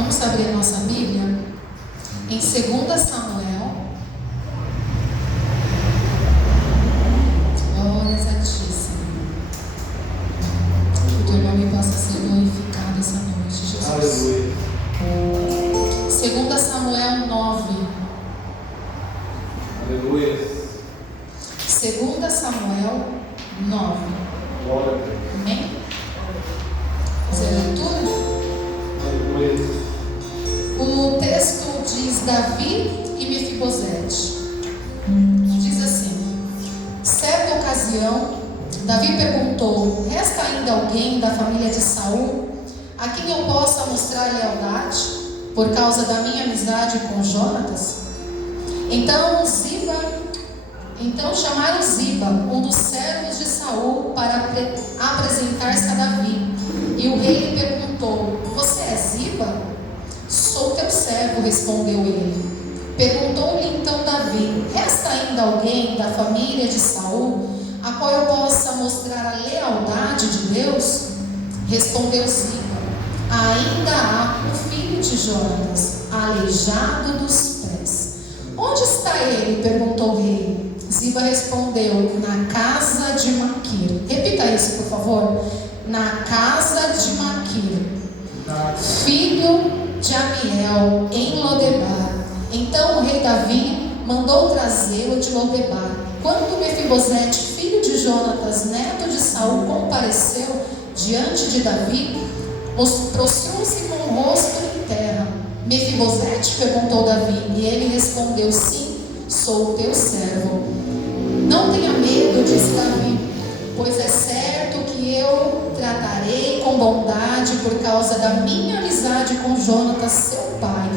Vamos abrir a nossa Bíblia em 2 Samuel. Glórias a ti, Senhor. Que o teu nome possa ser glorificado essa noite, Jesus. Aleluia. 2 Samuel 9. Aleluia. 2 Samuel 9. Glória a Deus. Amém? Fazer a leitura? Aleluia. O texto diz Davi e Mefibosete. Diz assim: certa ocasião, Davi perguntou: resta ainda alguém da família de Saul a quem eu possa mostrar lealdade por causa da minha amizade com Jonatas? Então chamaram Ziba, um dos servos de Saul, para apresentar-se a Davi. E o rei lhe perguntou: você é Ziba? Sou teu servo, respondeu ele. Perguntou-lhe então Davi: resta ainda alguém da família de Saul a qual eu possa mostrar a lealdade de Deus? Respondeu Ziba: ainda há o filho de Jonatas, aleijado dos pés. Onde está ele? Perguntou o rei. Ziba respondeu: na casa de Maquir. Repita isso, por favor. Na casa de Maquir, filho de Amiel, em Lodebar. Então o rei Davi mandou trazê-lo de Lodebar. Quando Mefibosete, filho de Jonatas, neto de Saul, compareceu diante de Davi, prostrou-se com o rosto em terra. Mefibosete? Perguntou Davi, e ele respondeu: sim, sou teu servo. Não tenha medo, disse Davi, pois é certo que eu tratarei com bondade por causa da minha amizade com Jonatas, seu pai.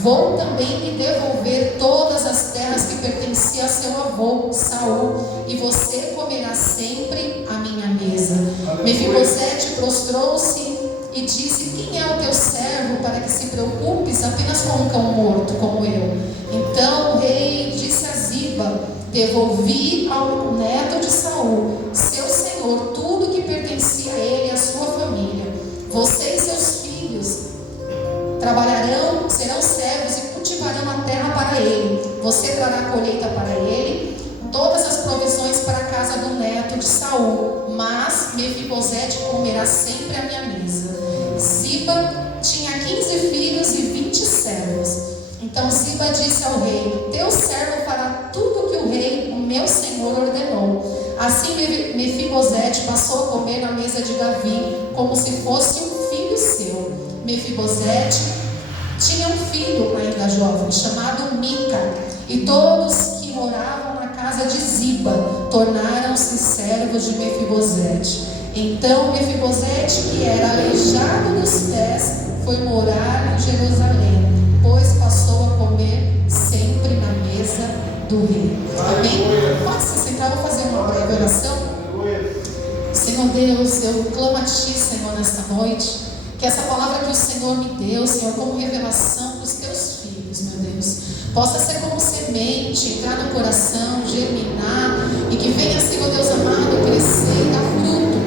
Vou também lhe devolver todas as terras que pertenciam a seu avô Saul, e você comerá sempre a minha mesa. Mefibosete prostrou-se e disse: quem é o teu servo para que se preocupes apenas com um cão morto como eu? Então o rei disse a Ziba: devolvi ao neto de Saul, seu senhor, tudo que pertencia a ele e à sua família. Você e seus filhos trabalharão, serão servos e cultivarão a terra para ele. Você trará a colheita para ele, todas as provisões para a casa do neto de Saul. Mas Mefibosete comerá sempre a minha mesa. Ziba tinha 15 filhos e 20 servos. Então Ziba disse ao rei: teu servo fará tudo o que o rei, o meu senhor, ordenou. Assim Mefibosete passou a comer na mesa de Davi, como se fosse um filho seu. Mefibosete tinha um filho ainda jovem, chamado Mica, e todos que moravam na casa de Ziba tornaram-se servos de Mefibosete. Então Mefibosete, que era aleijado dos pés, foi morar em Jerusalém, pois passou a comer sempre na mesa do rei. Amém? Pode se sentar, vou fazer uma breve oração. Senhor Deus, eu clamo a Ti, Senhor, nesta noite, que essa palavra que o Senhor me deu, Senhor, como revelação para os Teus filhos, meu Deus, possa ser como semente, entrar no coração, germinar, e que venha, Senhor Deus amado, crescer e dar fruto.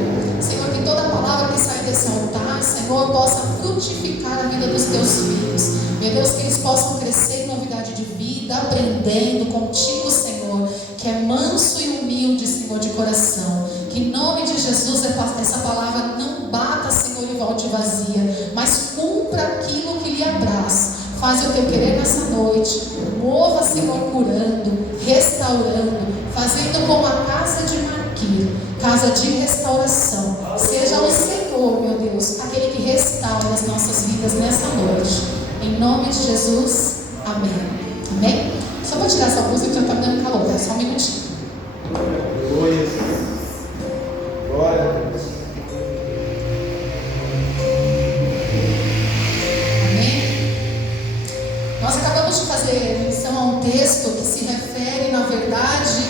Senhor, que toda palavra que sai desse altar, Senhor, possa frutificar a vida dos Teus filhos. Meu Deus, que eles possam crescer em novidade de vida, aprendendo contigo, Senhor, que é manso e humilde, Senhor, de coração. Que em nome de Jesus essa palavra não bata, Senhor, e volte vazia, mas cumpra aquilo que lhe apraz. Faz o teu querer nessa noite. Mova, Senhor, curando, restaurando, fazendo como a casa de Maquir, casa de restauração. Seja o Senhor, meu Deus, aquele que restaura as nossas vidas nessa noite. Em nome de Jesus, amém. Amém? Só vou tirar essa música que já está me dando calor, tá? Só um minutinho. Aleluia. Glória a Deus. Nós acabamos de fazer menção a um texto que se refere, na verdade,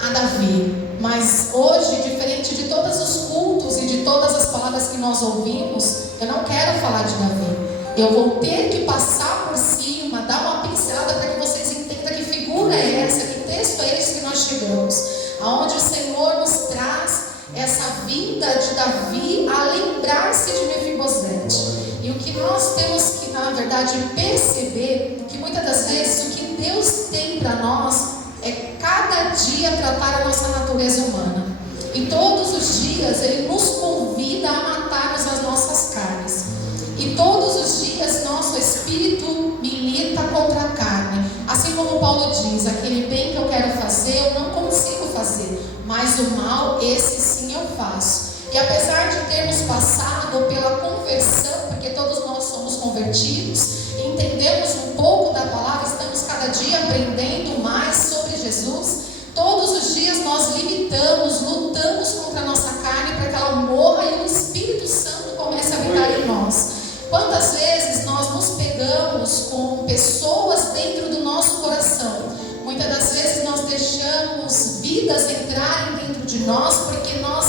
a Davi. Mas hoje, diferente de todos os cultos e de todas as palavras que nós ouvimos, eu não quero falar de Davi. Eu vou ter que passar por cima, dar uma pincelada para que vocês entendam que figura é essa, que texto é esse que nós chegamos. Aonde o Senhor nos traz essa vinda de Davi a lembrar-se de Mefibosete. E o que nós temos que verdade, perceber que muitas das vezes o que Deus tem para nós é cada dia tratar a nossa natureza humana. E todos os dias Ele nos convida a matarmos as nossas carnes. E todos os dias nosso espírito milita contra a carne. Assim como Paulo diz, aquele bem que eu quero fazer, eu não consigo fazer, mas o mal, esse sim eu faço. E apesar de termos passado pela conversão, porque todos nós somos convertidos, entendemos um pouco da palavra, estamos cada dia aprendendo mais sobre Jesus, todos os dias nós limitamos, lutamos contra a nossa carne para que ela morra e o Espírito Santo comece a habitar em nós. Quantas vezes nós nos pegamos com pessoas dentro do nosso coração? Muitas das vezes nós deixamos vidas entrarem dentro de nós porque nós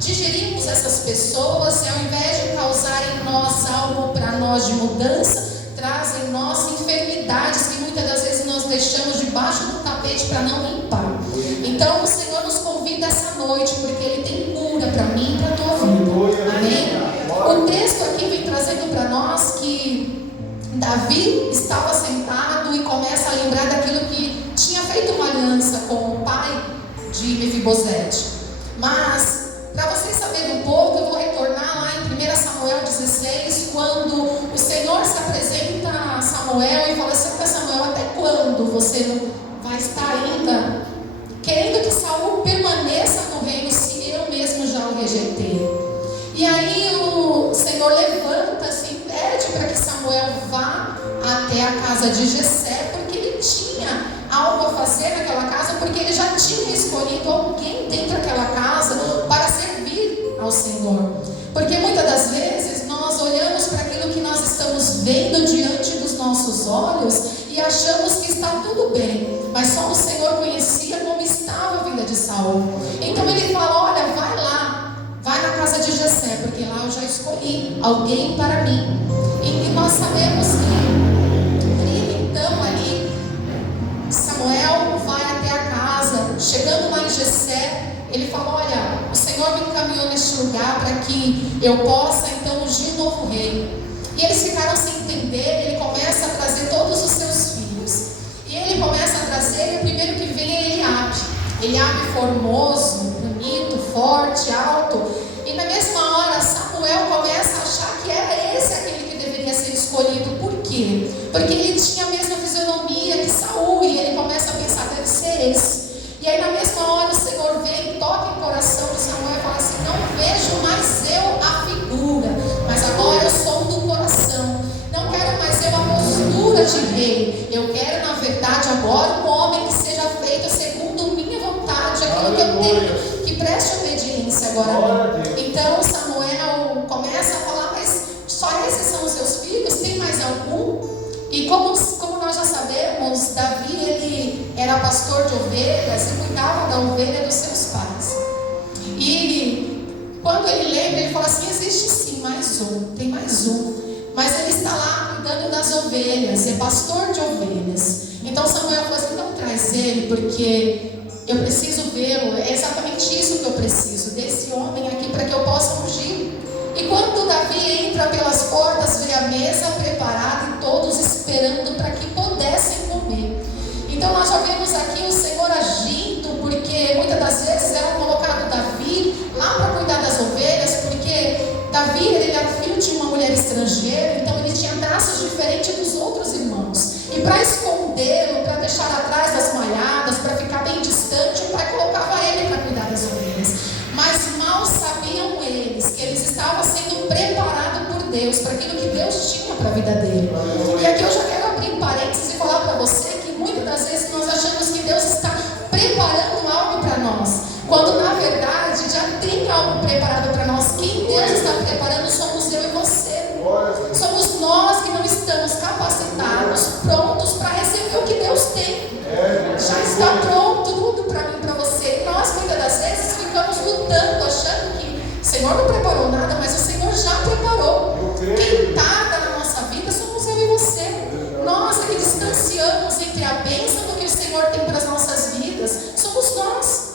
digerimos essas pessoas e ao invés de causar em nós algo para nós de mudança, trazem em nós enfermidades que muitas das vezes nós deixamos debaixo do tapete para não limpar. Então o Senhor nos convida essa noite porque Ele tem cura para mim e para a tua vida. Amém? O texto aqui vem trazendo para nós que Davi estava sentado e começa a lembrar daquilo que tinha feito uma aliança com o pai de Mefibosete. Mas, para vocês saberem um pouco, eu vou retornar lá em 1 Samuel 16, quando o Senhor se apresenta a Samuel e fala assim: Samuel, até quando você não vai estar ainda querendo que Saul permaneça no reino se eu mesmo já o rejeitei? E aí o Senhor levanta-se e pede para que Samuel vá até a casa de Jessé, porque ele tinha algo a fazer naquela casa, porque ele já tinha escolhido alguém dentro daquela casa para servir ao Senhor. Porque muitas das vezes nós olhamos para aquilo que nós estamos vendo diante dos nossos olhos e achamos que está tudo bem, mas só o Senhor conhecia como estava a vida de Saul. Então ele fala: olha, vai lá, vai na casa de Jessé, porque lá eu já escolhi alguém para mim. E nós sabemos que então ali Samuel vai até a casa. Chegando lá em Jessé, ele fala: olha, o Senhor me encaminhou neste lugar para que eu possa então ungir um novo rei. E eles ficaram sem entender. Ele começa a trazer todos os seus filhos, e ele começa a trazer, e o primeiro que vem é Eliabe formoso, bonito, forte, alto. E na mesma hora Samuel começa a achar que era esse aquele que deveria ser escolhido. Por quê? Porque ele tinha a mesma fisionomia que Saul, e ele começa a pensar: deve ser esse. E aí na mesma hora o Senhor vem, toca o coração de Samuel e fala assim: não vejo mais eu a figura, mas agora eu sou do coração. Não quero mais eu a postura de rei. Eu quero, na verdade, agora um homem que seja feito segundo minha vontade, aquilo que eu tenho, que preste obediência agora a mim. Então Samuel começa a falar: mas só esses são os seus filhos? Tem mais algum? E como nós já sabemos, Davi, ele era pastor de ovelhas e cuidava da ovelha dos seus pais. E quando ele lembra, ele fala assim: existe sim mais um, tem mais um, mas ele está lá cuidando das ovelhas, é pastor de ovelhas. Então Samuel falou assim: não traz ele, porque eu preciso vê-lo, é exatamente isso que eu preciso, desse homem aqui, para que eu possa ungir. E quando Davi entra pelas portas, vê a mesa preparada e todos esperando para que pudessem comer. Então nós já vemos aqui o Senhor agindo, porque muitas das vezes era colocado Davi lá para cuidar das ovelhas, porque Davi ele era filho de uma mulher estrangeira, então ele tinha traços diferentes dos outros irmãos. E para escondê-lo, para deixar atrás das malhadas, para ficar bem distante, o pai colocava ele para cuidar das ovelhas. Mas mal sabiam eles que eles estavam sendo preparados por Deus para aquilo que Deus tinha para a vida dele. E aqui eu já quero abrir um parênteses e falar para você que muitas das vezes nós achamos que Deus está preparando algo para nós, quando na verdade já tem algo preparado para nós. Quem Deus está preparando somos eu e você. Somos nós que não estamos capacitados, prontos para receber o que Deus tem. Já está pronto tudo para mim, para você. E nós muitas das vezes ficamos lutando, achando que o Senhor não preparou nada, mas o Senhor já preparou. Quem tarda na nossa vida somos eu e você. Nós é que distanciamos entre a bênção do que o Senhor tem para as nossas vidas, somos nós.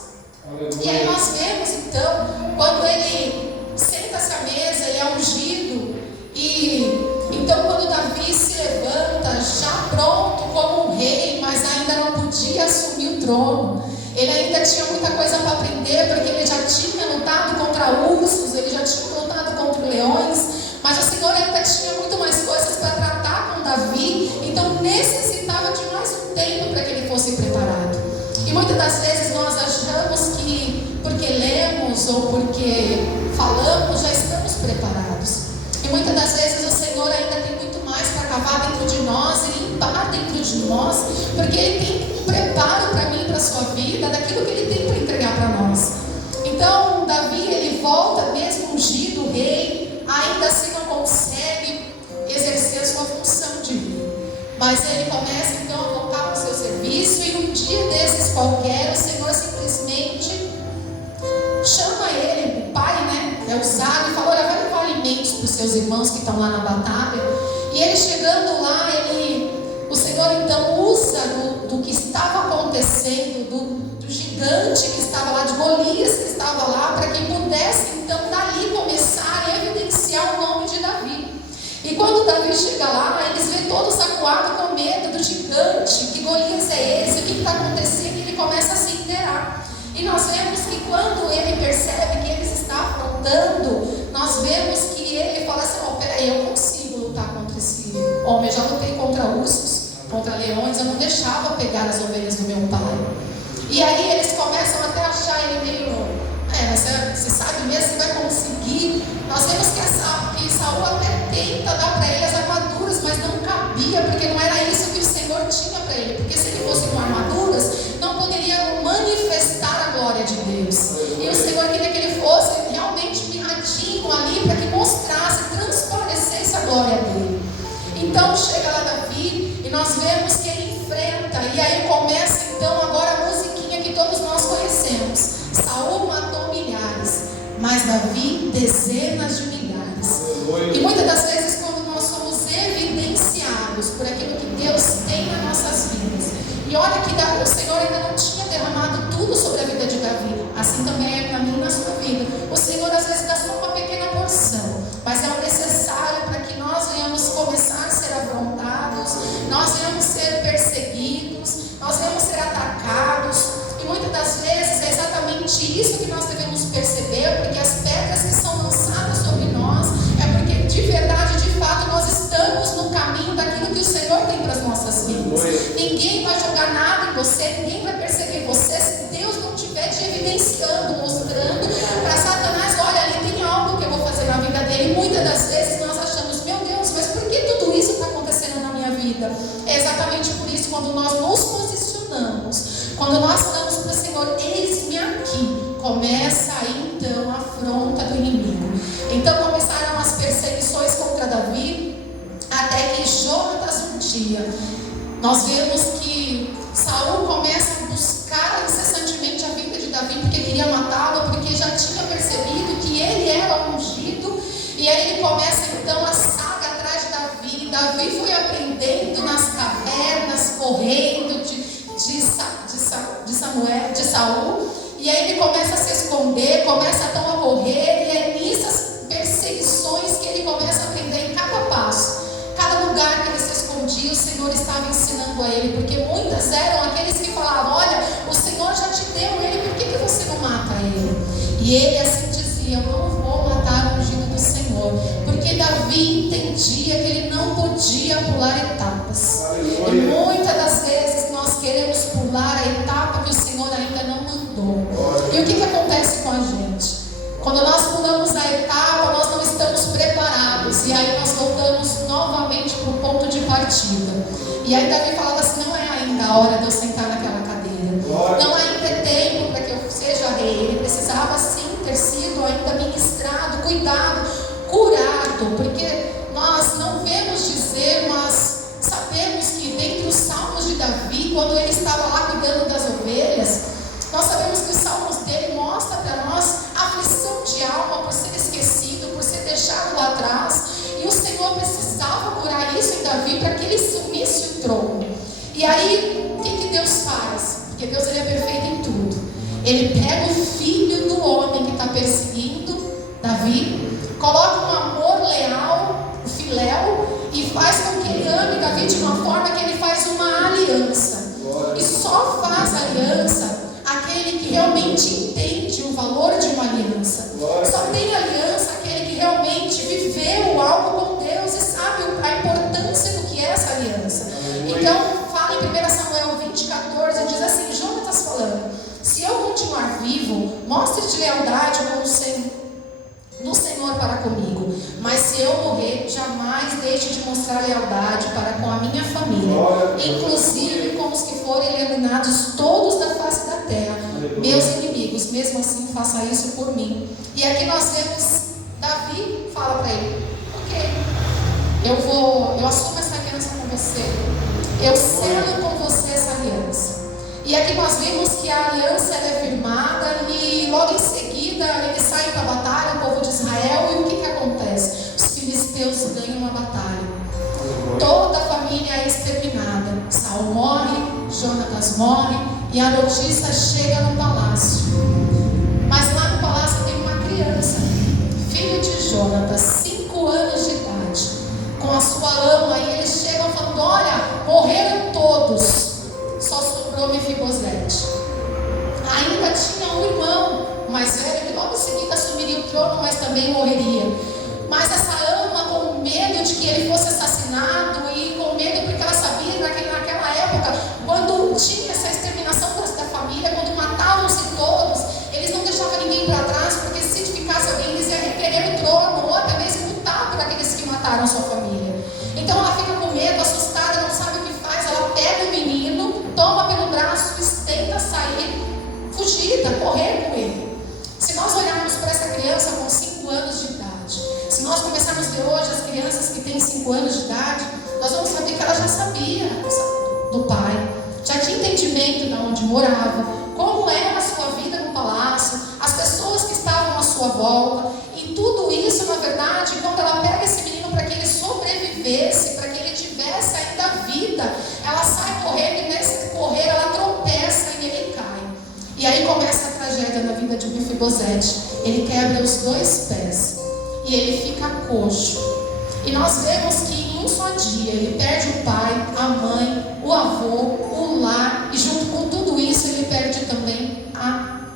E aí nós vemos então, quando ele senta-se à mesa, ele é ungido trono. Ele ainda tinha muita coisa para aprender, porque ele já tinha lutado contra ursos, ele já tinha lutado contra leões, mas o Senhor ainda tinha muito mais coisas para tratar com Davi, então necessitava de mais um tempo para que ele fosse preparado. E muitas das vezes nós achamos que porque lemos ou porque falamos já estamos preparados. E muitas das vezes o Senhor ainda tem muito mais para cavar dentro de nós e limpar dentro de nós, porque Ele tem um preparo para mim e para a sua vida, daquilo que Ele tem para entregar para nós. Então Davi, ele volta mesmo ungido, rei, ainda assim não consegue exercer a sua função de rei. Mas ele começa então a voltar para o seu serviço, e um dia desses qualquer, o Senhor simplesmente chama ele, o pai, é usado, e fala: olha, vai levar alimentos para os seus irmãos que estão lá na batalha. E ele chegando lá, o Senhor então usa do que estava acontecendo, do gigante que estava lá, de Golias que estava lá, para que pudesse então dali começar a evidenciar o nome de Davi. E quando Davi chega lá, eles vêem todos acuados com medo do gigante, que Golias é esse, o que está acontecendo, e ele começa a se inteirar. E nós vemos que quando ele percebe que eles estão afrontando, nós vemos que ele fala assim: oh, peraí, eu consigo lutar contra esse homem, eu já lutei contra ursos, contra leões, eu não deixava pegar as ovelhas do meu pai. E aí eles começam até a achar ele meio, mas você sabe mesmo, você vai conseguir. Nós vemos que Saul até tenta dar para ele as armaduras, mas não cabia, porque não era isso que o Senhor tinha para ele, porque se ele fosse com armaduras, não poderia manifestar a glória de Deus. E o Senhor queria que ele fosse realmente mirradinho ali, para que mostrasse, transparecesse a glória dele. Então chega lá Davi, e nós vemos que ele enfrenta, e aí começa então agora a musiquinha que todos nós conhecemos. Saul matou milhares, mas Davi dezenas de milhares. E muitas das vezes, quando nós somos evidenciados por aquilo que Deus tem nas nossas vidas, e olha que o Senhor ainda não tinha derramado tudo sobre a vida de Davi, assim também é na minha e na sua vida. O Senhor às vezes dá só uma pequena porção, mas é o necessário para que nós venhamos começar a ser afrontados, nós venhamos ser perseguidos, nós venhamos ser atacados. E muitas das vezes é exatamente isso que nós devemos perceber, porque as pedras que são lançadas sobre nós é porque de verdade, de fato, nós estamos no caminho daquilo que o Senhor tem para as nossas vidas. Ninguém vai jogar nada em você, ninguém vai perseguir você, se Deus não estiver te evidenciando, mostrando para Satanás: olha, ali tem algo que eu vou fazer na vida dele. E muitas das vezes nós achamos: meu Deus, mas por que tudo isso está acontecendo na minha vida? É exatamente por isso, quando nós nos posicionamos, quando nós falamos para o Senhor: eis-me aqui, começa aí então a afronta do inimigo. Então começaram as perseguições contra Davi, até que Jonatas um dia, nós vemos que Saul começa a buscar incessantemente a vida de Davi, porque queria matá-lo, porque já tinha percebido que ele era ungido. E aí ele começa então a saga atrás de Davi. Davi foi aprendendo nas cavernas, correndo de Saul, e aí ele começa a se esconder, começa então a correr, e é nessas perseguições que ele começa a aprender em cada passo, cada lugar que ele se escondia, o Senhor estava ensinando a ele, porque muitas eram aqueles que falavam: olha, o Senhor já te deu ele, por que você não mata ele? E ele assim dizia: eu não vou matar o ungido do Senhor, porque Davi entendia que ele não podia pular etapas. E muitas das vezes nós queremos pular a etapa que o Senhor ainda não mandou. E o que acontece com a gente? Quando nós pulamos a etapa, nós não estamos preparados, e aí nós voltamos novamente para o ponto de partida. E aí Davi falava assim: não é ainda a hora de eu sentar naquela cadeira, não ainda é tempo para que eu seja rei. Ele precisava sim ter sido ainda ministrado, cuidado, curado, porque nós não vemos dizer, mas sabemos que dentre os salmos de Davi, quando ele estava lá cuidando das ovelhas, nós sabemos que os salmos dele mostram para nós a aflição de alma por ser esquecido, por ser deixado lá atrás, e o Senhor precisava curar isso em Davi para que ele assumisse o trono. E aí, o que Deus faz? Porque Deus, ele é perfeito em tudo. Ele pega o filho do homem que está perseguindo Davi, coloca um amor leal, o filéu, e faz com que ele ame Davi de uma forma que ele faz uma aliança. E só faz aliança aquele que realmente entende o valor de uma aliança. Só tem aliança aquele que realmente viveu algo com Deus e sabe a importância do que é essa aliança. Então, fala em 1 Samuel 20:14, diz assim, Jonatas falando: se eu continuar vivo, mostre-te lealdade do Senhor para comigo. Mas se eu morrer, jamais deixe de mostrar lealdade para com a minha família, inclusive com os que forem eliminados todos da face da terra, meus inimigos. Mesmo assim, faça isso por mim. E aqui nós vemos Davi fala para ele: ok, eu assumo essa aliança com você, eu selo com você essa aliança. E aqui nós vimos que a aliança é firmada e logo em seguida eles saem para a batalha, o povo de Israel, e o que acontece? Os filisteus ganham uma batalha. Toda a família é exterminada. Saul morre, Jonatas morre e a notícia chega no palácio. Mas lá no palácio tem uma criança, filho de Jonatas, 5 anos de idade, com a sua ama, e eles chegam falando: olha, morreram todos, só sobrou Mefibosete. Ainda tinha um irmão mais velho que logo em seguida assumiria o trono, mas também morreria. Mas essa ama, com medo de que ele fosse assassinado e com medo porque ela sabia naquela época, quando tinha essa exterminação da família, quando matavam-se todos, eles não deixavam ninguém para trás, porque se ficasse alguém, eles iam requerer o trono ou até mesmo lutar por aqueles que mataram a sua família. Então ela fica com medo, assustada, não sabe o que faz. Ela pega o menino, toma pelo braço e tenta sair fugida, correr com ele. Se nós olharmos para essa criança com 5 anos de idade, se nós começarmos a ver hoje as crianças que têm 5 anos de idade, nós vamos saber que ela já sabia do pai, já tinha entendimento de onde morava, como era a sua vida no palácio, as pessoas que estavam à sua volta, e tudo isso, na verdade, quando ela pega esse menino para que ele sobrevivesse, para que ele tivesse ainda vida, ela sai correndo, e nesse correr ela tropeça e ele cai. E aí começa a tragédia na vida de Mefibosete. Ele quebra os 2 pés e ele fica coxo. E nós vemos que em um só dia ele perde o pai, a mãe, o avô, o lar, e junto com tudo isso ele perde também a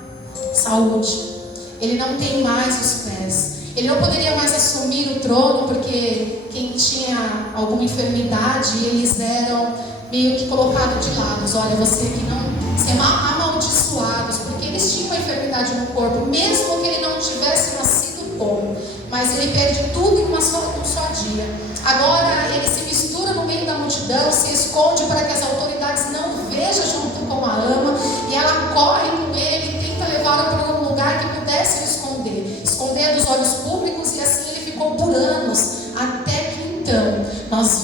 saúde. Ele não tem mais os pés. Ele não poderia mais assumir o trono, porque quem tinha alguma enfermidade, eles eram meio que colocados de lado. Olha, você que não, ser amaldiçoados, porque eles tinham uma enfermidade no corpo, mesmo que ele não tivesse nascido bom. Mas ele perde tudo em um só dia. Agora ele se mistura no meio da multidão, se esconde para que as autoridades não vejam junto com a ama, e ela corre com ele e tenta levá-lo para um lugar que pudesse esconder dos olhos públicos, e assim ele ficou por anos, até que então nós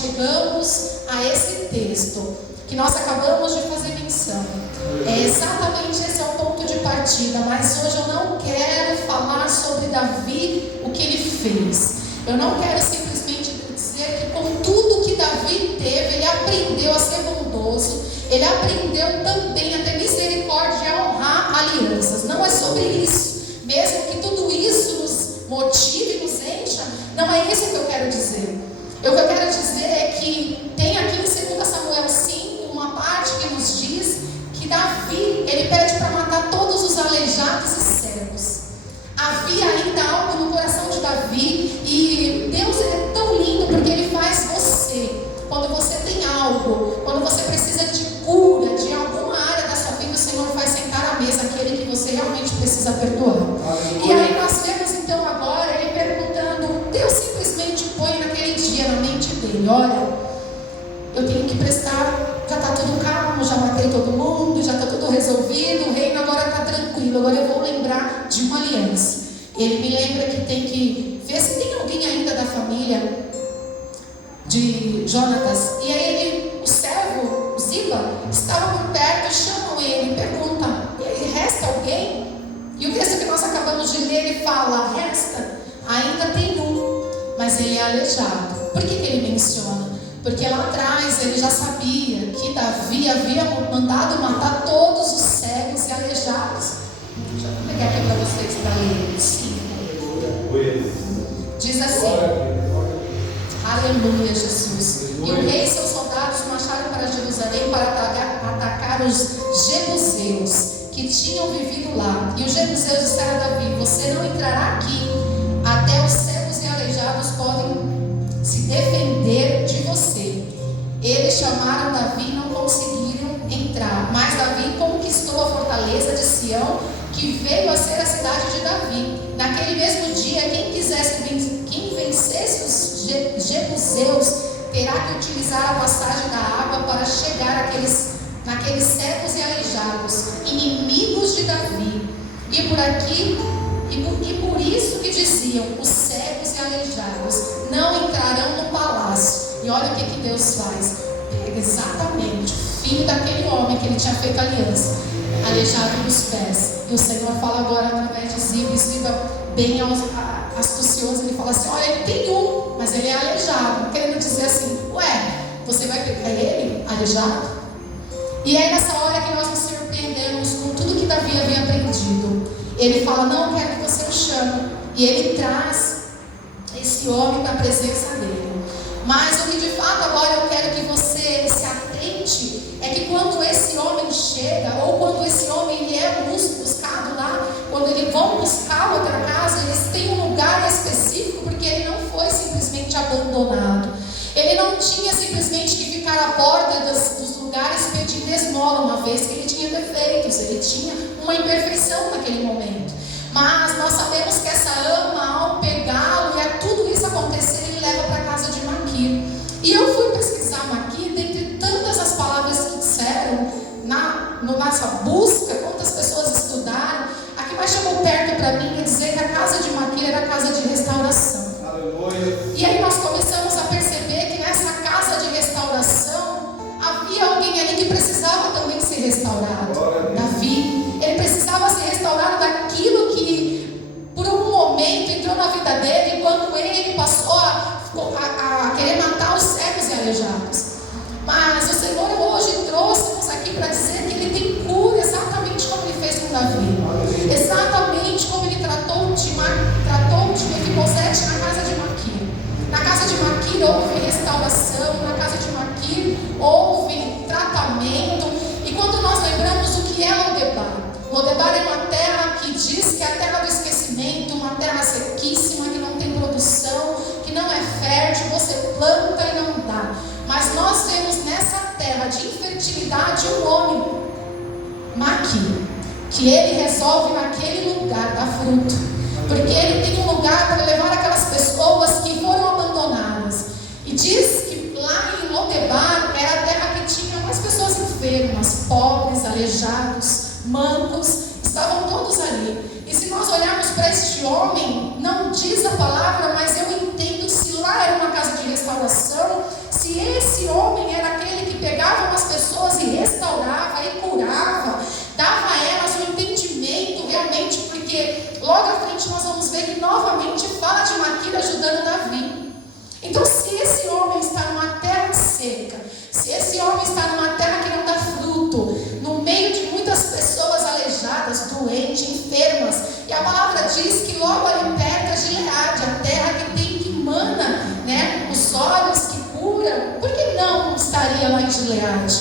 chegamos a esse texto que nós acabamos de fazer menção. É exatamente esse é o ponto de partida, mas hoje eu não quero falar sobre Davi, o que ele fez. Eu não quero simplesmente dizer que com tudo que Davi teve, ele aprendeu a ser bondoso, ele aprendeu também a ter misericórdia e a honrar alianças. Não é sobre isso. Mesmo que tudo isso nos motive e nos encha, não é isso que eu quero dizer. O que eu quero dizer é que tem aqui em 2 Samuel 5 uma parte que nos diz que Davi, ele pede para matar todos os aleijados e cegos. Havia ainda algo no coração de Davi, e Deus é tão lindo porque ele faz você, quando você tem algo, quando você precisa de cura de alguma área da sua vida, o Senhor faz sentar à mesa aquele que você realmente precisa perdoar. E aí nós vemos então agora ele perguntando, Deus simplesmente põe naquele dia na mente dele: olha, eu tenho que prestar, já está tudo calmo, já matei todo mundo, já está tudo resolvido, o reino agora está tranquilo, agora eu vou lembrar de uma aliança. Ele me lembra que tem que ver se tem alguém ainda da família de Jonatas. E aí o servo, Ziba, estava por perto e chamam ele e pergunta: e aí, resta alguém? E o texto que nós acabamos de ler, ele fala: resta, ainda tem um, mas ele é aleijado. Por que ele menciona? Porque lá atrás ele já sabia que Davi havia mandado matar todos os cegos e aleijados. Deixa eu pegar aqui para vocês para ler. Sim. Diz assim: aleluia, Jesus. E o rei e seus soldados marcharam para Jerusalém para atacar os jebuseus. que tinham vivido lá. E os jebuseus disseram a Davi: você não entrará aqui, até os cegos e aleijados podem se defender de você. Eles chamaram Davi e não conseguiram entrar, mas Davi conquistou a fortaleza de Sião, que veio a ser a cidade de Davi. Naquele mesmo dia, quem vencesse os jebuseus terá que utilizar a passagem da água para chegar naqueles cegos e aleijados, inimigos de Davi. E por isso que diziam: os cegos e aleijados não entrarão no palácio. E olha o que Deus faz. Pega exatamente o filho daquele homem que ele tinha feito aliança, aleijado dos pés. E o Senhor fala agora através de Ziba. Ziba, bem astucioso, ele fala assim: olha, ele tem um, mas ele é aleijado. Querendo dizer assim: ué, você vai pegar ele aleijado? E é nessa hora que nós nos surpreendemos com tudo que Davi havia aprendido. Ele fala: não, quero que você o chame. E ele traz esse homem para a presença dele. Mas o que de fato agora eu quero que você se atente é que quando esse homem chega, ou quando esse homem ele é buscado lá, quando eles vão buscar outra casa, eles têm um lugar específico, porque ele não foi simplesmente abandonado. Ele não tinha simplesmente que ficar à porta dos lugares pedindo esmola, uma vez que ele tinha defeitos, ele tinha uma imperfeição naquele momento. Mas nós sabemos que essa ama, ao pegá-lo e a tudo isso acontecer, ele leva para a casa de Maquir. E eu fui pesquisar Maquir, dentre tantas as palavras que disseram nessa busca, quantas pessoas estudaram, a que mais chegou perto para mim é dizer que a casa de Maquir era a casa de restauração. Aleluia. E aí nós começamos a perceber que nessa casa de restauração havia alguém ali que precisava também ser restaurado. Davi, ele precisava ser restaurado daquilo que por um momento entrou na vida dele, quando ele passou a querer matar os cegos e aleijados. Mas o Senhor hoje trouxe-nos aqui para dizer que ele tem cura, exatamente como ele fez com Davi, exatamente como ele tratou de Mefibosete na casa de Maquir. Na casa de Maquir houve restauração, na casa de Maquir houve tratamento. E quando nós lembramos o que é Lodebar, Lodebar é uma terra que diz que é a terra do esquecimento, uma terra sequíssima, que não tem produção, que não é fértil, você planta e não dá. Mas nós vemos nessa terra de infertilidade um homem, Maquir, que ele resolve naquele lugar dar fruto, porque ele tem um lugar para levar aquelas pessoas que foram abandonadas. E diz que lá em Lodebar era a terra que tinha mais pessoas enfermas, pobres, aleijados, mancos, estavam todos ali. E se nós olharmos para este homem, não diz a palavra, mas eu entendo, se lá era uma casa de restauração, se esse homem era aquele que pegava umas pessoas e restaurava e curava, dava a elas um entendimento realmente, porque logo à frente nós vamos ver que novamente fala de Maquir ajudando Davi. Então, se esse homem está numa terra seca, se esse homem está numa terra que não dá fruto, no meio de muitas pessoas aleijadas, doentes, enfermas, e a palavra diz que logo ali perto é Gileade, a terra que mana, os olhos, que cura, por que não estaria lá em Gileade?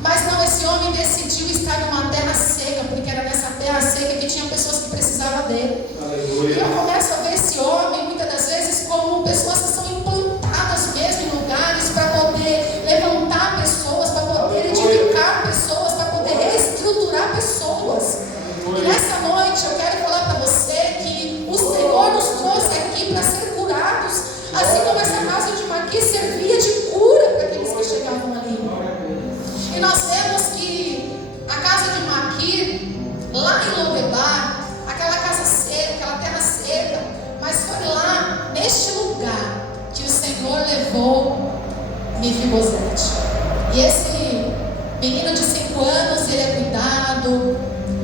Mas não, esse homem decidiu estar numa terra seca, porque era nessa terra seca que tinha pessoas que precisavam dele. Aleluia. E eu começo a ver esse homem, muitas das vezes, como pessoas que são implantadas mesmo em lugares para poder levantar pessoas, para poder edificar pessoas, para poder reestruturar pessoas. E nessa noite eu quero falar para você que o Senhor nos trouxe aqui para ser curados, assim como essa casa de Maquir servia de cura para aqueles que chegavam ali. E nós vemos que a casa de Maquir, lá em Lodebar, aquela casa seca, aquela terra seca, mas foi lá, neste lugar, que o Senhor levou Mefibosete. E esse menino de 5 anos, ele é cuidado,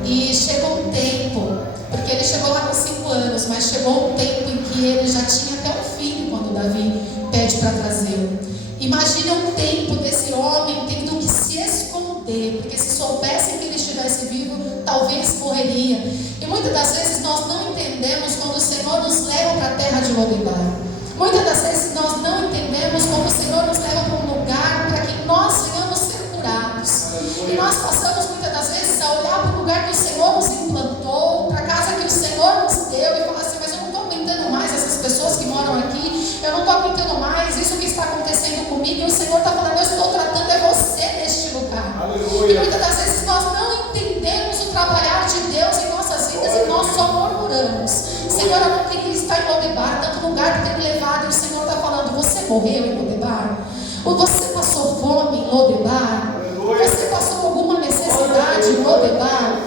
e chegou um tempo, porque ele chegou lá com 5 anos, mas chegou um tempo em que ele já tinha até um filho, quando Davi pede para trazê-lo. Imagina um tempo desse homem tendo que se esconder, porque se soubessem que ele estivesse vivo, talvez morreria. E muitas das vezes nós não entendemos quando o Senhor nos leva para a terra de Lodebar. Muitas das vezes nós não entendemos quando o Senhor nos leva para um lugar para que nós venhamos ser curados. E nós passamos muitas das vezes a olhar para o lugar que o Senhor E muitas das vezes nós não entendemos o trabalhar de Deus em nossas vidas e nós só murmuramos. Senhor, eu não queria estar em Lodebar, tanto lugar que tem me levado, e o Senhor está falando: você morreu em Lodebar? Ou você passou fome em Lodebar? Você passou alguma necessidade em Lodebar?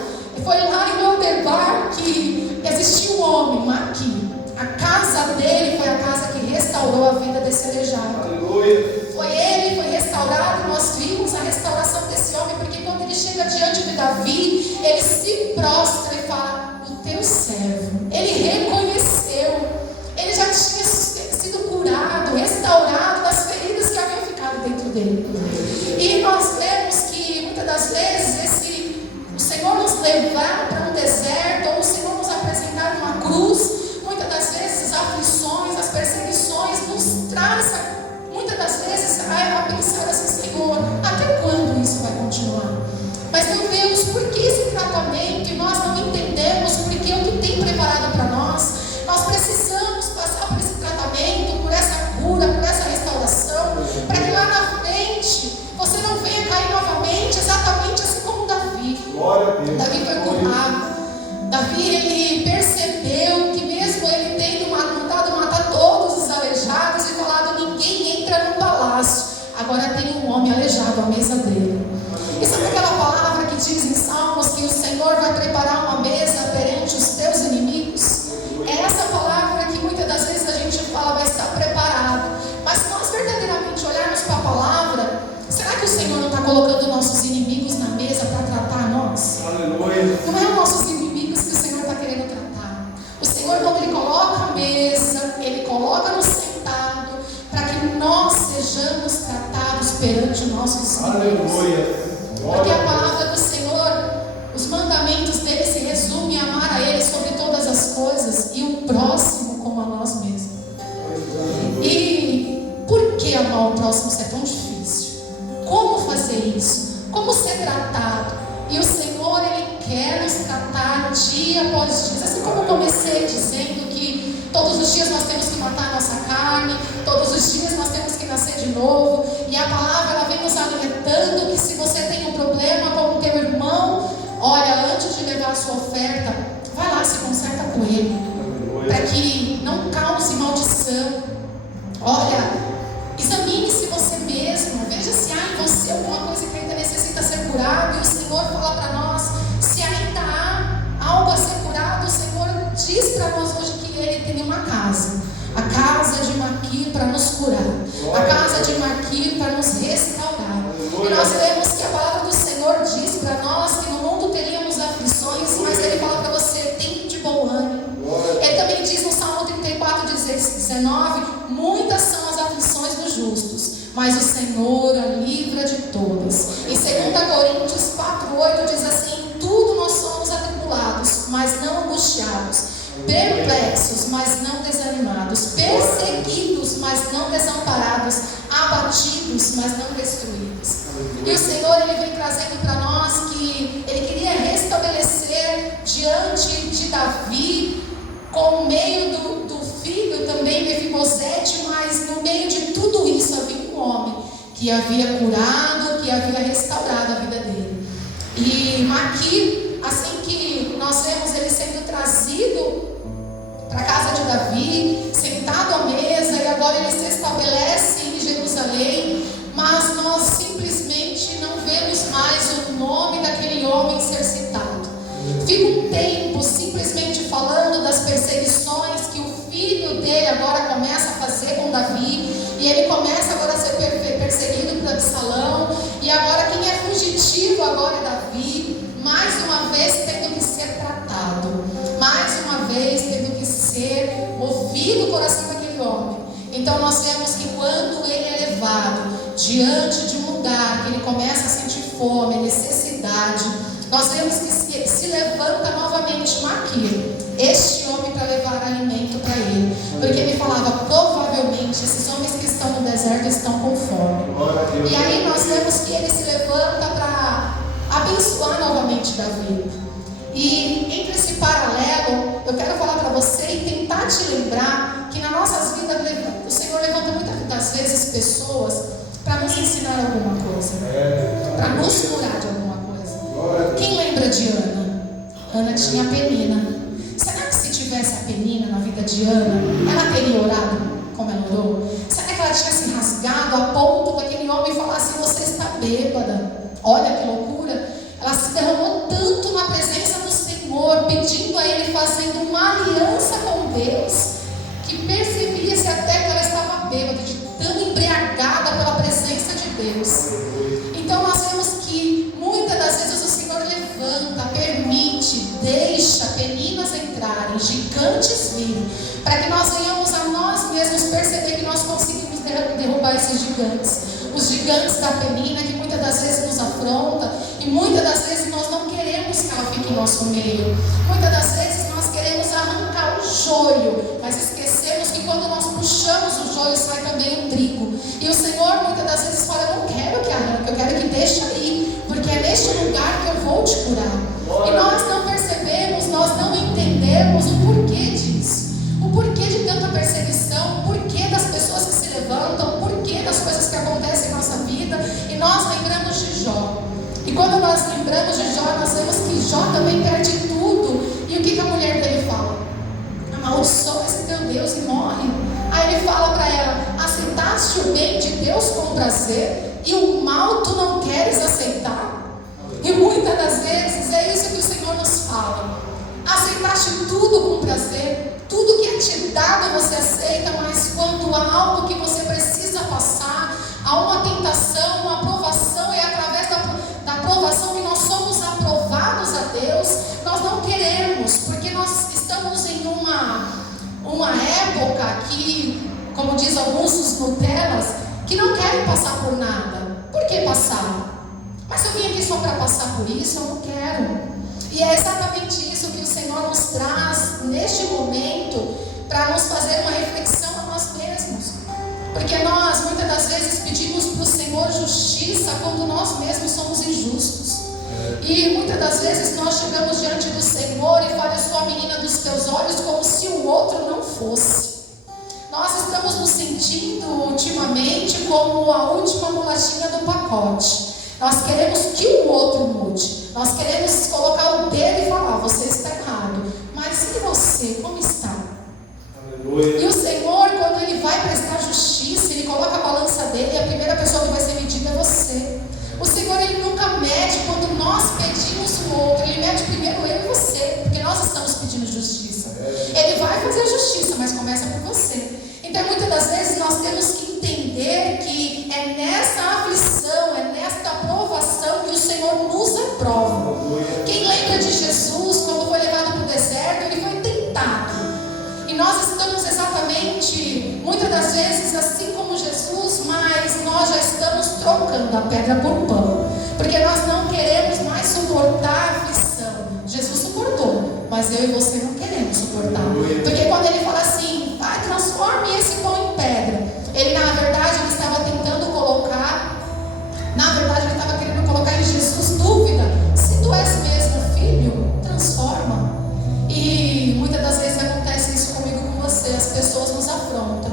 Foi lá em Lodebar que existiu um homem, Maqui. A casa dele foi a casa que restaurou a vida desse aleijado. Foi ele, foi restaurado, e nós vimos a restauração desse homem, porque quando ele chega diante de Davi, ele se prostra e fala: o teu servo. Ele reconheceu, ele já tinha sido curado, restaurado das feridas que haviam ficado dentro dele. E nós vemos que muitas das vezes o Senhor nos levar para um deserto, ou o Senhor nos apresentar uma cruz, muitas das vezes as aflições, as perseguições nos traz muitas das vezes a pensar assim: Senhor, até quando isso vai continuar? Mas meu Deus, por que esse tratamento? E nós não entendemos porque o que tem preparado para nós. Nós precisamos passar por esse tratamento, por essa cura, por essa restauração, para que lá na frente você não venha cair novamente, exatamente assim como Davi. Davi foi curado. Davi, ele percebeu que mesmo ele tendo mandado matar todos os aleijados e falado: ninguém entra no palácio, agora tem um homem aleijado à mesa dele. E sabe aquela palavra que diz em Salmos que o Senhor vai preparar uma mesa perante os teus inimigos? É essa palavra que muitas das vezes a gente fala: vai estar preparado. Mas se nós verdadeiramente olharmos para a palavra, será que o Senhor não está colocando nossos inimigos na mesa para tratar nós? Aleluia. Não é os nossos inimigos que o Senhor está querendo tratar. O Senhor, quando Ele coloca a mesa, Ele coloca-nos sentado para que nós sejamos tratados perante os nossos inimigos. Aleluia. Porque a palavra do Senhor, os mandamentos dele se resumem a amar a Ele sobre todas as coisas e o próximo como a nós mesmos. E por que amar o próximo se é tão difícil? Como fazer isso? Como ser tratado? E o Senhor, Ele quer nos tratar dia após dia. Assim como eu comecei dizendo que todos os dias nós temos que matar a nossa carne, todos os dias nós temos que nascer de novo. E a palavra, ela vem nos alertando que se você tem um problema com o teu irmão, olha, antes de levar a sua oferta, vai lá, se conserta com ele, para que não cause maldição. Olha, examine-se você mesmo, veja se há em você alguma coisa que ainda necessita ser curado. E o Senhor fala para nós: se ainda há algo a ser curado, o Senhor diz para nós hoje que Ele tem uma casa, a casa de Maqui, para nos curar, a casa de Maqui para nos restaurar. E nós vemos que a palavra do Senhor diz para nós que no mundo teríamos aflições, mas Ele fala para você: tem de bom ânimo. Ele também diz no Salmo 34, 19: muitas são as aflições dos justos, mas o Senhor a livra de todas. Em 2 Coríntios 4:8 diz assim: tudo nós somos atribulados, mas não angustiados, perplexos, mas não desanimados, perseguidos, mas não desamparados, abatidos, mas não destruídos. E o Senhor, Ele vem trazendo para nós que Ele queria restabelecer diante de Davi, com o meio do filho também, Mefibosete, mas no meio de tudo isso havia um homem que havia curado, que havia restaurado a vida dele. E Maqui, assim que nós vemos ele sendo trazido para a casa de Davi, sentado à mesa, e agora ele se estabelece em Jerusalém, mas nós simplesmente não vemos mais o nome daquele homem ser citado. Fica um tempo simplesmente falando das perseguições que o filho dele agora começa a fazer com Davi, e ele começa agora a ser perseguido por Absalão, e agora quem é fugitivo agora é Davi, mais uma vez tendo que ser tratado, mais uma vez tendo que ser movido o coração daquele homem. Então nós vemos que quando ele é levado diante de um lugar que ele começa a sentir fome, necessidade, nós vemos que se levanta novamente Maqui, este homem, para levar alimento para ele, porque ele falava: provavelmente esses homens que estão no deserto estão com fome. E aí nós vemos que ele se levanta para abençoar novamente Davi. E entre esse paralelo, eu quero falar para você e tentar te lembrar que nas nossas vidas o Senhor levanta muitas das vezes pessoas para nos ensinar alguma coisa, para nos curar de alguma coisa. Quem lembra de Ana? Ana tinha a Penina. Será que se tivesse a Penina na vida de Ana, ela teria orado como ela orou? Será que ela tinha se rasgado a ponto daquele homem falar assim: você está bêbada? Olha que loucura. Ela se derramou tanto na presença do Senhor, pedindo a Ele, fazendo uma aliança com Deus, que percebia-se até que ela estava bêbada, de tão embriagada pela presença de Deus. Então nós vemos que muitas das vezes o Senhor levanta, permite, deixa peninas entrarem, gigantes virem, para que nós venhamos a nós mesmos perceber que nós conseguimos derrubar esses gigantes. Os gigantes da penina, que muitas das vezes nos afronta, e muitas das vezes nós não queremos que ela fique em nosso meio. Muitas das vezes nós queremos arrancar o joio, mas esquecemos que quando nós puxamos o joio, sai também o trigo. E o Senhor muitas das vezes fala: eu não quero que arranque, eu quero que deixe aí, porque é neste lugar que eu vou te curar. E nós não percebemos, nós não entendemos o porquê disso, o porquê de tanta perseguição, o porquê das pessoas que se levantam, o porquê das coisas que acontecem em nossa vida. E nós lembramos de Jó. E quando nós lembramos de Jó, nós vemos que Jó também perde tudo. E o que a mulher dele fala? Amaldiçoa esse teu Deus e morre. Aí ele fala para ela: aceitaste o bem de Deus com prazer, e o mal tu não queres aceitar? E muitas das vezes é isso que o Senhor nos fala: aceitaste tudo com prazer, tudo que é te dado você aceita, mas quando há algo que você precisa passar, há uma tentação, uma aprovação, e é através da aprovação que nós somos aprovados a Deus, nós não queremos, porque nós estamos em uma época que, como diz alguns dos Nutelas, que não querem passar por nada. Por que passar? Mas se eu vim aqui só para passar por isso, eu não quero. E é exatamente isso que o Senhor nos traz neste momento, para nos fazer uma reflexão a nós mesmos. Porque nós muitas das vezes pedimos para o Senhor justiça quando nós mesmos somos injustos. E muitas das vezes nós chegamos diante do Senhor e fala: eu sou a menina dos teus olhos, como se o outro não fosse. Nós estamos nos sentindo ultimamente como a última bolachinha do pacote. Nós queremos que o outro mude. Nós queremos colocar o dedo e falar: você está errado. Mas e você, como está? Aleluia. E o Senhor, quando Ele vai prestar justiça, Ele coloca a balança dele, e a primeira pessoa que vai ser medida é você. O Senhor, Ele nunca mede quando nós pedimos o outro. Ele mede primeiro eu e você, porque nós estamos pedindo justiça. Ele vai fazer justiça, mas começa por você. Então muitas das vezes nós temos que entender que é nessa aflição, é nesta provação que o Senhor nos aprova. Quem lembra de Jesus, quando foi levado para o deserto, Ele foi tentado. E nós estamos exatamente, muitas das vezes, assim como Jesus, mas nós já estamos trocando a pedra por pão, porque nós não queremos mais suportar a aflição. Jesus suportou, mas eu e você não queremos suportar. Porque quando Ele fala assim: vai, transforme esse pão em pedra, Ele na verdade Ele estava tentando colocar, Ele estava querendo colocar em Jesus dúvida: se tu és mesmo filho, transforma. E muitas das vezes acontece isso comigo, com você. As pessoas nos afrontam,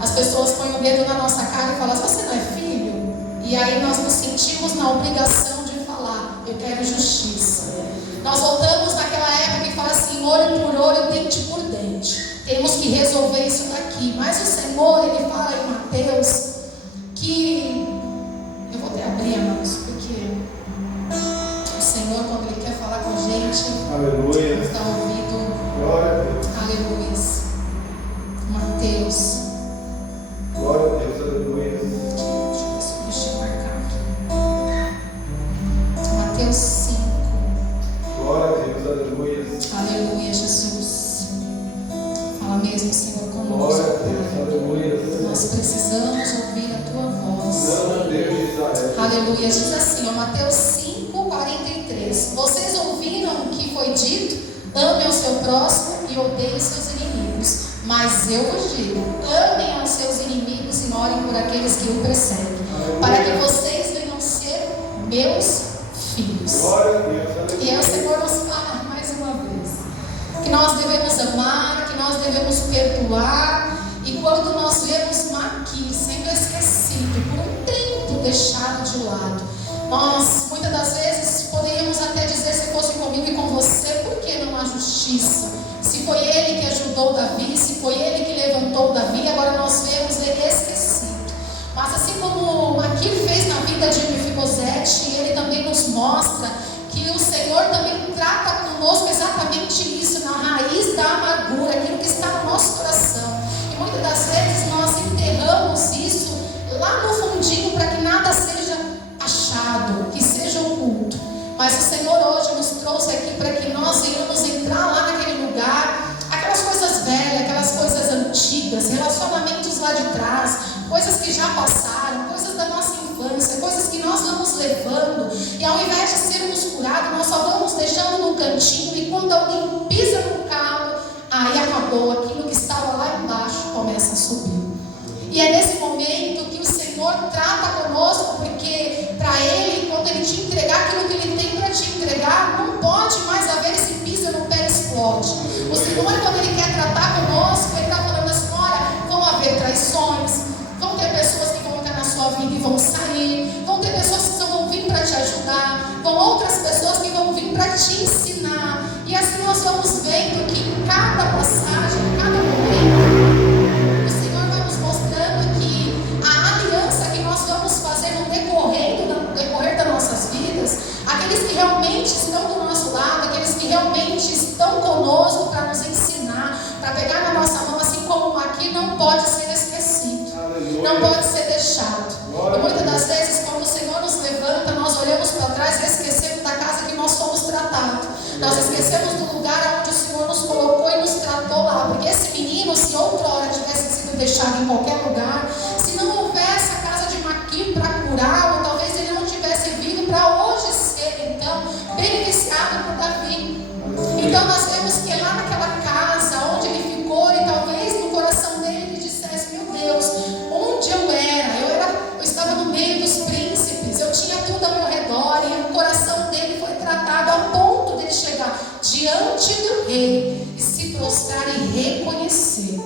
as pessoas põem o dedo na nossa cara e falam: você não é filho? E aí nós nos sentimos na obrigação de falar: eu quero justiça. Nós voltamos naquela época que fala assim: olho por olho, dente por dente. Temos que resolver isso daqui. Mas o Senhor, Ele fala em Mateus que... eu vou até abrir, irmãos, porque o Senhor, quando Ele quer falar com a gente, aleluia, nos dá ouvido. Glória a Deus. Aleluia. Mateus. Glória a Deus, aleluia. Deixa eu marcar aqui. Mateus 5. Glória a Deus, aleluia. Aleluia, Jesus. Fala mesmo, Senhor, conosco. Glória a Deus, aleluia. Nós precisamos ouvir a Tua voz. Não, Deus, Israel. Aleluia. Diz assim, ó, Mateus 5, 43. Vocês ouviram o que foi dito? Ame ao seu próximo e odeie os seus inimigos. Mas eu vos digo: amem aos seus inimigos e orem por aqueles que o perseguem, para que vocês venham ser meus filhos. Glória a Deus, aleluia. E aí o Senhor nos fala mais uma vez que nós devemos amar, que nós devemos perdoar. E quando nós vemos Maqui sendo esquecido por um tempo Nós, muitas das vezes, poderíamos até dizer, se fosse comigo e com você, por que não há justiça? Se foi ele que ajudou Davi, se foi ele que levantou Davi, agora nós vemos ele esquecido. Mas assim como aquilo fez na vida de Mefibosete, ele também nos mostra que o Senhor também trata conosco exatamente isso, na raiz da amargura, aquilo que está no nosso coração. E muitas das vezes nós enterramos isso lá no fundinho para que nada seja achado, que seja oculto. Mas o Senhor hoje nos trouxe aqui para que nós venhamos entrar lá naquele lugar, aquelas coisas velhas, aquelas coisas antigas, relacionamentos lá de trás, coisas que já passaram, coisas da nossa infância, coisas que nós vamos levando, e ao invés de sermos curados, nós só vamos deixando no cantinho, e quando alguém pisa no calo, aí acabou, aquilo que estava lá embaixo começa a subir. E é nesse momento que o Senhor trata conosco, porque para Ele, quando Ele te entregar aquilo que Ele tem para te entregar, não pode mais haver esse pisa no pé explode. O Senhor, quando Ele quer tratar conosco, Ele está falando assim, olha, vão haver traições, vão ter pessoas que vão entrar na sua vida e vão sair, vão ter pessoas que vão vir para te ajudar, vão outras pessoas que vão vir para te ensinar. E assim nós vamos vendo que em cada passagem, em cada momento, das nossas vidas, aqueles que realmente estão do nosso lado, aqueles que realmente estão conosco para nos ensinar, para pegar na nossa mão, assim como aqui, não pode ser esquecido, não pode ser deixado. E muitas das vezes, quando o Senhor nos levanta, nós olhamos para trás e esquecemos da casa que nós somos tratados, nós esquecemos do lugar onde o Senhor nos colocou e nos tratou lá, porque esse menino, se outra hora tivesse sido deixado em qualquer lugar, se não houvesse a casa de Maqui para curá-lo, talvez ele não tivesse vindo para hoje ser, então, beneficiado por Davi. Então nós vemos que lá naquela casa onde ele ficou, e talvez no coração dele ele dissesse, meu Deus, onde eu estava no meio dos príncipes, eu tinha tudo ao meu redor, e o coração dele foi tratado ao ponto dele chegar diante do rei e se prostrar e reconhecer.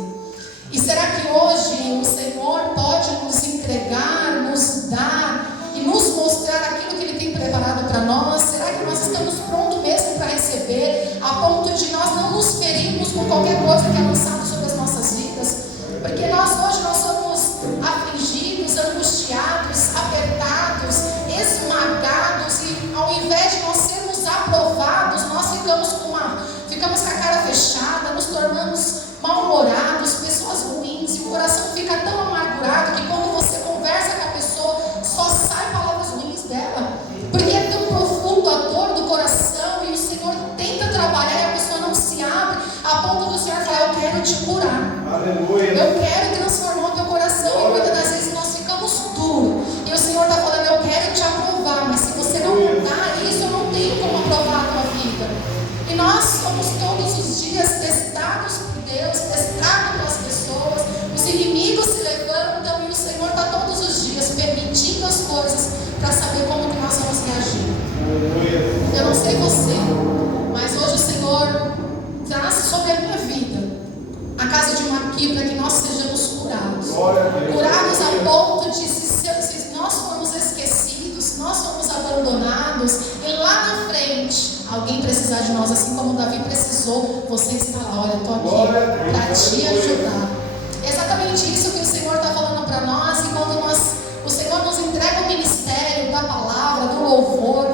E será que hoje o Senhor pode nos entregar, nos dar e nos mostrar aquilo que Ele tem preparado para nós? Será que nós estamos prontos mesmo para receber, a ponto de nós não nos ferirmos com qualquer coisa que é lançada sobre as nossas vidas? Porque nós hoje nós somos afligidos, angustiados, apertados, esmagados, e ao invés de nós sermos aprovados, nós ficamos com a cara fechada, nos tornamos mal-humorados, pessoas ruins, e o coração fica tão amargurado que quando você conversa com a pessoa, só sai palavras ruins dela, porque é tão profundo a dor do coração, e o Senhor tenta trabalhar e a pessoa não se abre, a ponto do Senhor falar, eu quero te curar, aleluia, eu quero transformar o teu coração. E muitas das vezes nós ficamos duros, e o Senhor está falando, eu quero te aprovar, mas se você não mudar isso, eu não tenho como aprovar a tua vida. E nós somos todos os dias testados por Deus, testados pelas pessoas, os inimigos se levantam, e o Senhor está todos os dias permitindo as coisas para saber como que nós vamos reagir. Eu não sei você, mas hoje o Senhor traz sobre a minha vida a casa de Maqui para que nós sejamos curados. Curados a ponto de, se nós formos esquecidos, se nós formos abandonados, e lá na frente alguém precisar de nós, assim como Davi precisou, você está lá, olha, eu estou aqui para te ajudar. É exatamente isso que o Senhor está falando para nós. E quando o Senhor nos entrega o ministério da palavra, do louvor,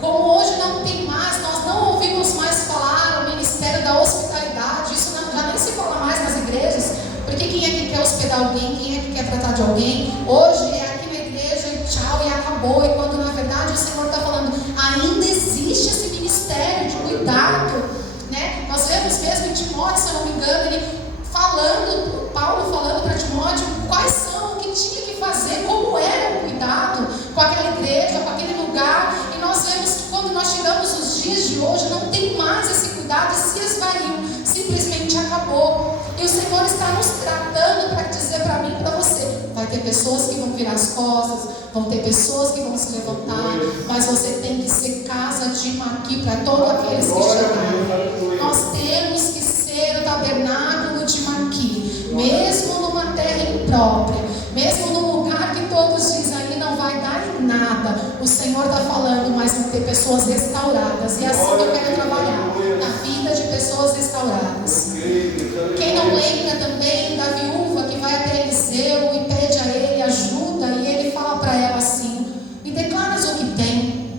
como hoje não tem mais, nós não ouvimos mais falar o ministério da hospitalidade, isso já nem se fala mais nas igrejas, porque quem é que quer hospedar alguém, quem é que quer tratar de alguém? Hoje é aqui na igreja e tchau, e acabou, e quando na verdade o Senhor está falando, ainda existe esse ministério de cuidado, né? Nós vemos mesmo em Timóteo, se eu não me engano, Paulo falando para Timóteo quais são, o que tinha que fazer, como era o cuidado com aquela igreja, com aquele lugar. E nós vemos que quando nós chegamos os dias de hoje, não tem mais esse cuidado, se esvaiu, simplesmente acabou. E o Senhor está nos tratando para dizer para mim e para você, vai ter pessoas que vão virar as costas, vão ter pessoas que vão se levantar, mas você tem que ser casa de Maqui para todos aqueles que chegaram. Nós temos que ser o tabernáculo de Maqui, mesmo numa terra imprópria, mesmo num lugar que todos dizem aí não vai dar em nada, nada, o Senhor está falando, mas vão ter pessoas restauradas. E é assim que eu quero trabalhar, na vida de pessoas restauradas. Quem não lembra também da viúva que vai até Eliseu e pede a ele ajuda, e ele fala para ela assim: me declaras o que tem.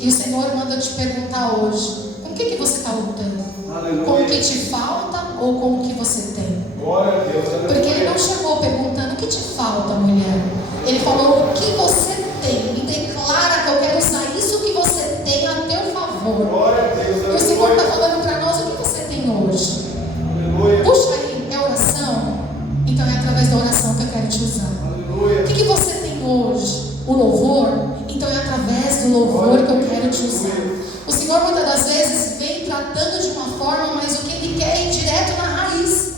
E o Senhor manda te perguntar hoje: com o que você está lutando? Aleluia. Com o que te falta ou com o que você tem? Glória a Deus, aleluia. Porque ele não chegou perguntando: o que te falta, mulher? Ele falou: o que você tem? Me declara que eu quero usar isso que você tem a teu favor. Glória a Deus, E o Senhor está falando para nós: o que você tem hoje? aleluia. Puxa aí, é oração? Então é através da oração que eu quero te usar. Aleluia. O que você tem hoje? O louvor? Então é através do louvor que eu quero te usar. O Senhor muitas das vezes vem tratando de uma forma, mas o que Ele quer é ir direto na raiz.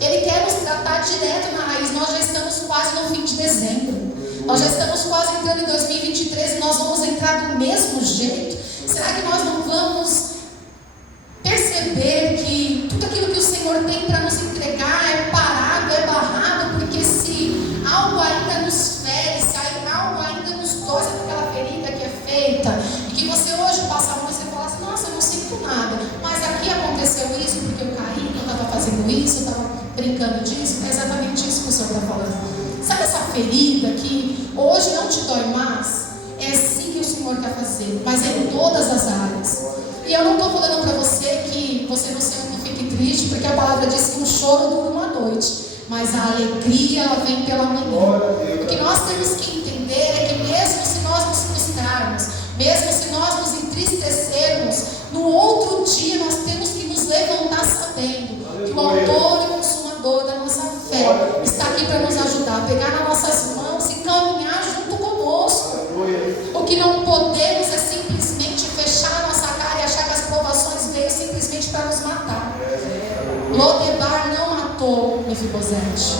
Ele quer nos tratar direto na raiz. Nós já estamos quase no fim de dezembro. Nós já estamos quase entrando em 2023 e nós vamos entrar do mesmo jeito. Será que nós não vamos perceber que tudo aquilo que o Senhor tem para nos entregar é parado, é barrado? Porque se algo ainda nos fere, se algo ainda nos dói, sabe aquela ferida que é feita, e que você hoje passa a mão e você fala assim: nossa, eu não sinto nada, mas aqui aconteceu isso porque eu caí, eu estava fazendo isso, eu estava brincando disso. É exatamente isso que o Senhor está falando. Sabe essa ferida que hoje não te dói mais? É assim que o Senhor quer fazer, mas é em todas as áreas. E eu não estou falando para você que você não fique triste, porque a palavra diz que um choro dura uma noite, mas a alegria ela vem pela manhã. O que nós temos que entender é que mesmo se nós nos frustrarmos, mesmo se nós nos entristecermos, no outro dia nós temos que nos levantar sabendo que o autor e consumador da nossa fé está aqui para nos ajudar, pegar nas nossas mãos e caminhar junto conosco. O que não podemos é simplesmente fechar a nossa cara e achar que as provações veio simplesmente para nos matar. Lodebar não matou Mefibosete.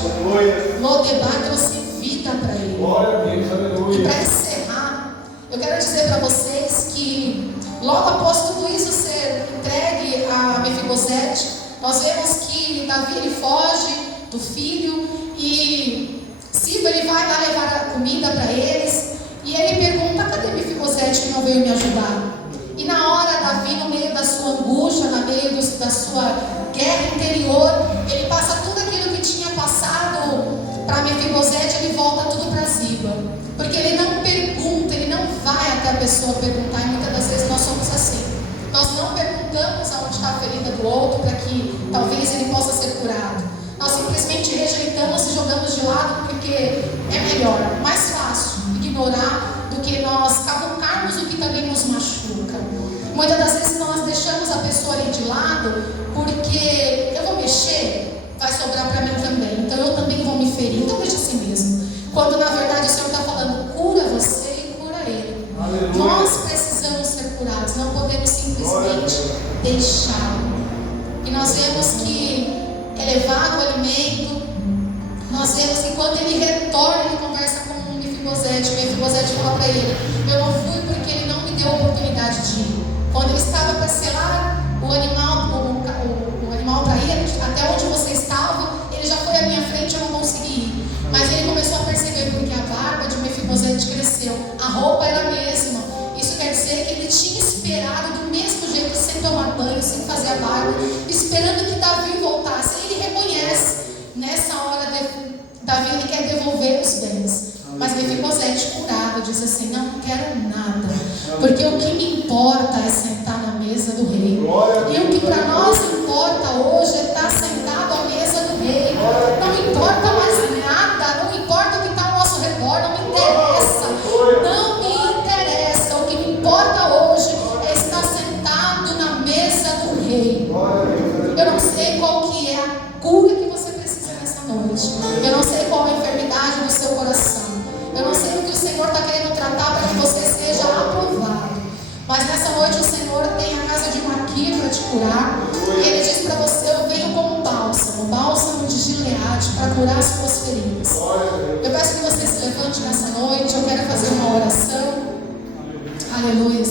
Lodebar trouxe vida para ele. Glória a Deus, E aleluia. para encerrar, eu quero dizer para vocês que logo após tudo isso ser entregue a Mefibosete, nós vemos que Davi ele foge do filho e Siba ele vai lá levar a comida para eles e ele pergunta: cadê Mefibosete que não veio me ajudar? E na hora Davi, no meio da sua angústia, no meio da sua guerra interior, ele passa tudo aquilo que tinha passado para Mefibosete, ele volta tudo para Ziba, porque ele não pergunta, ele não vai até a pessoa perguntar. E muitas das vezes nós somos assim, nós não perguntamos aonde está a ferida do outro para que talvez ele possa ser curado. Nós simplesmente rejeitamos e jogamos de lado porque é melhor, mais fácil ignorar do que nós cavucarmos o que também nos machuca. Muitas das vezes nós deixamos a pessoa ali de lado porque eu vou mexer, vai sobrar para mim também, então eu também vou me ferir, então deixa assim mesmo. Quando na verdade o Senhor está falando: cura você e cura ele. Aleluia. Nós precisamos ser curados, não podemos simplesmente deixá-lo. E nós vemos que é levado o alimento, nós vemos que quando ele retorna, ele conversa com Mefibosete. Mefibosete fala para ele: eu não fui porque ele não me deu a oportunidade de ir. Quando ele estava para selar o animal para ir até onde você estava, ele já foi à minha frente, eu não consegui ir. Mas ele começou a perceber porque a barba de Mefibosete cresceu, a roupa era a mesma. Isso quer dizer que ele tinha esperado do mesmo jeito, sem tomar banho, sem fazer a barba, esperando que Davi voltasse. Ele reconhece, nessa hora Davi ele quer devolver os bens, mas Mefibosete, curado, diz assim: não quero nada, porque o que me importa é sentar na mesa do rei. E o que para nós importa hoje é estar sentado à mesa do rei. Não importa mais nada, não importa o que está ao nosso redor, não me interessa, não me interessa. O que me importa hoje é estar sentado na mesa do rei. Eu não sei qual que é a cura que você precisa nessa noite, eu não sei qual é a enfermidade do seu coração, eu não sei o que o Senhor está querendo tratar para que você seja aprovado. Mas nessa noite o Senhor tem a casa de Maquir para te curar. E Ele diz para você: eu venho como bálsamo de Gileade, para curar as suas feridas. Eu peço que você se levante nessa noite. Eu quero fazer uma oração. Aleluia.